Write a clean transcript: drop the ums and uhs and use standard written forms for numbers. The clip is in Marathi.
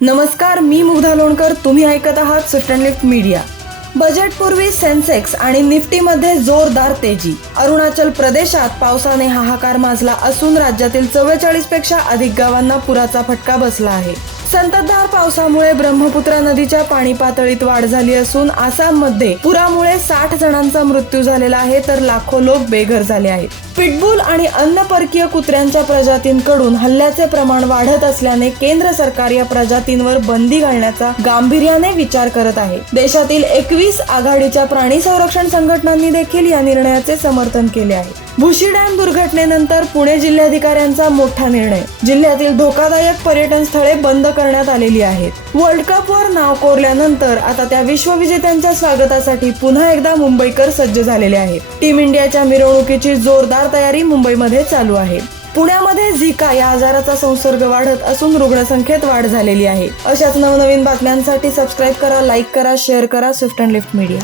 नमस्कार, मी मुग्धा लोणकर. तुम्ही ऐकत आहात स्विफ्ट अँड लिफ्ट मीडिया. बजेटपूर्वी सेन्सेक्स आणि निफ्टीमध्ये जोरदार तेजी. अरुणाचल प्रदेशात पावसाने हाहाकार माजला असून राज्यातील 44 पेक्षा अधिक गावांना पुराचा फटका बसला आहे. संततधार पावसामुळे ब्रह्मपुत्रा नदीच्या पाणी पातळीत वाढ झाली असून आसाममध्ये पुरामुळे 60 जणांचा मृत्यू झालेला आहे, तर लाखो लोक बेघर झाले आहेत. पिटबुल आणि अन्य परकीय कुत्र्यांच्या प्रजातींकडून हल्ल्याचे प्रमाण वाढत असल्याने केंद्र सरकार या प्रजातींवर बंदी घालण्याचा गांभीर्याने विचार करत आहे. देशातील 21 आघाडीच्या प्राणी संरक्षण संघटनांनी देखील या निर्णयाचे समर्थन केले आहे. भुशी डॅम दुर्घटनेनंतर पुणे जिल्हाधिकाऱ्यांचा मोठा निर्णय. जिल्ह्यातील धोकादायक पर्यटन स्थळे बंद करण्यात आलेली आहेत. वर्ल्ड कपवर नाव कोरल्यानंतर आता त्या विश्वविजेत्यांच्या स्वागतासाठी पुन्हा एकदा मुंबईकर सज्ज झालेले आहेत. टीम इंडियाच्या मिरवणुकीची जोरदार तयारी मुंबईमध्ये चालू आहे. पुण्यामध्ये झिका या आजाराचा संसर्ग वाढत असून रुग्णसंख्येत वाढ झालेली आहे. अशाच नवनवीन बातम्यांसाठी सबस्क्राईब करा, लाईक करा, शेअर करा स्विफ्ट अँड लिफ्ट मीडिया.